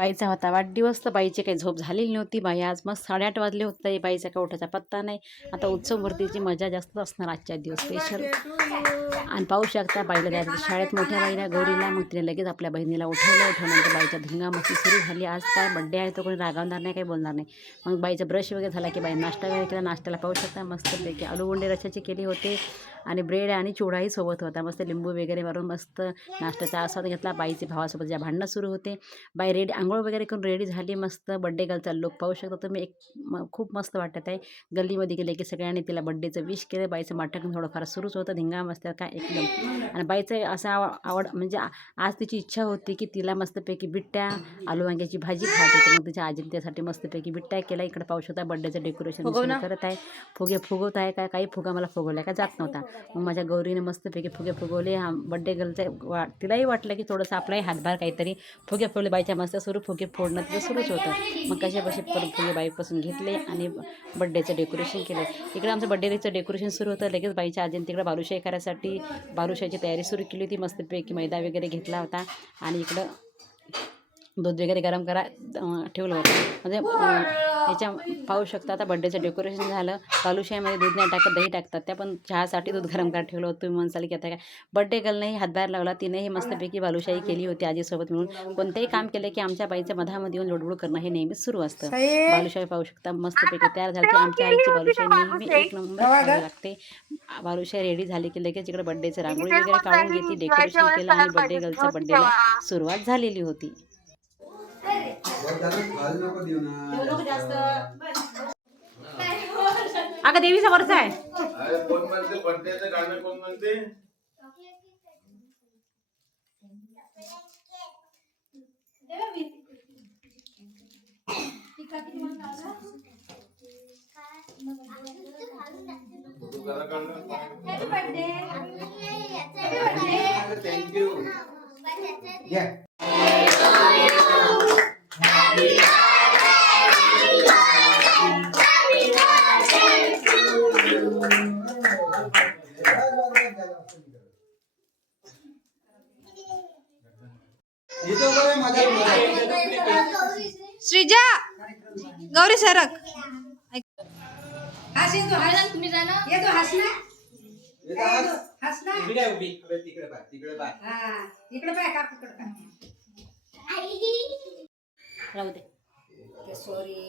बाईचा होता. वाढदिवस तर बाईची काही झोप झालेली नव्हती. बाई आज मग साडेआठ वाजले होते. बाईचा काही उठायचा पत्ता नाही. आता उत्सव मूर्तीची मजा जास्त असणार आजच्या दिवस स्पेशल आणि पाहू शकता बाईला जायचं शाळेत मोठ्या बाईला गौरीला मग तिने लगेच आपल्या बहिणीला उठवलं. उठवल्यानंतर बाईच्या धिंगामस्ती सुरू झाली. आज काय बड्डे आहे तर कोणी रागावणार नाही काही बोलणार नाही. मग बाईचा ब्रश वगैरे झाला की बाई नाश्ता वगैरे केला. नाश्त्याला पाहू शकता मस्तपैकी. आलू बोंडे रशाचे केले होते. आणि ब्रेड आणि चिवडाही सोबत होता. मस्त लिंबू वगैरे मारून मस्त नाश्त्याचा आस्वाद घेतला. बाईचे भावासोबत ज्या भांडणं सुरू होते. बाई रेडी आंघोळ वगैरे करून रेडी झाली. मस्त बड्डे गर्लचा लुक पाहू शकता तुम्ही. एक म खूप मस्त वाटत आहे. गल्लीमध्ये गेले की सगळ्यांनी तिला बड्डेचं विश केलं. बाईचं माटकन थोडंफार सुरूच होतं. धिंगा मस्त काय एकदम. आणि बाईचं असं आव आवड म्हणजे आज तिची इच्छा होती की तिला मस्तपैकी बिट्ट्या आलू वांग्याची भाजी खायची होती मग तिच्या आजीने त्यासाठी मस्तपैकी बिट्ट्या केला इकडे पाहू शकता बड्डेचं डेकोरेशन करत आहे. फुगे फुगवत आहे काय काही फुगा मला फुगवल्या का? जात नव्हता. मग माझ्या गौरीने मस्तपैकी फुगे फुगवले. हा बड्डे गर्लचं वा तिलाही वाटलं की थोडंसं आपलाही हातभार काहीतरी फुगे फुगले बाईच्या मस्त सुरू फुगे फोडणं तिथं सुरूच होतं. मग कसे बसे परत फुगे बाईपासून घेतले आणि बड्डेचं डेकोरेशन केलं. इकडे आमचं बड्डेचं डेकोरेशन सुरू होतं. लगेच बाईच्या आजीने तिकडे बालुशाही करायसाठी बालुशाहीची तयारी सुरू केली होती. मस्तपैकी मैदा वगैरे घेतला होता. आणि इकडं दूध वगैरे गरम करा ठेवलं होतं म्हणजे याच्या पाहू शकता आता बड्डेचं डेकोरेशन झालं. बालुशाहीमध्ये दूध नाही टाकत दही टाकतात. त्या पण चहासाठी दूध गरम करा ठेवलं होतं. तुम्ही म्हणसाल की आता काय? बड्डे गर्लनेही हातभार लावला तिनेही मस्तपैकी बालुशाही केली होती आजीसोबत मिळून. कोणतंही काम केलं की आमच्या बाईच्या मधामध्ये येऊन लोडबोड करणं हे नेहमीच सुरू असतं. बालुशाही पाहू शकता मस्तपैकी तयार झाली की आमच्या आईची बालुशाही नेहमी एक नंबर लागते. बालुशाही रेडी झाली की लगेच इकडे बड्डेचं रांगोळी वगैरे काढून घेतली डेकोरेशन केलं आणि बड्डे गर्लच्या बड्डेला सुरुवात झालेली होती. अगं देवीचा वरचा आहे. कोण म्हणते? बड्डेचं गाणं कोण म्हणते? तू थँक्यू इकडे पाय काकूकडे पाय. राहू दे. ते सोरी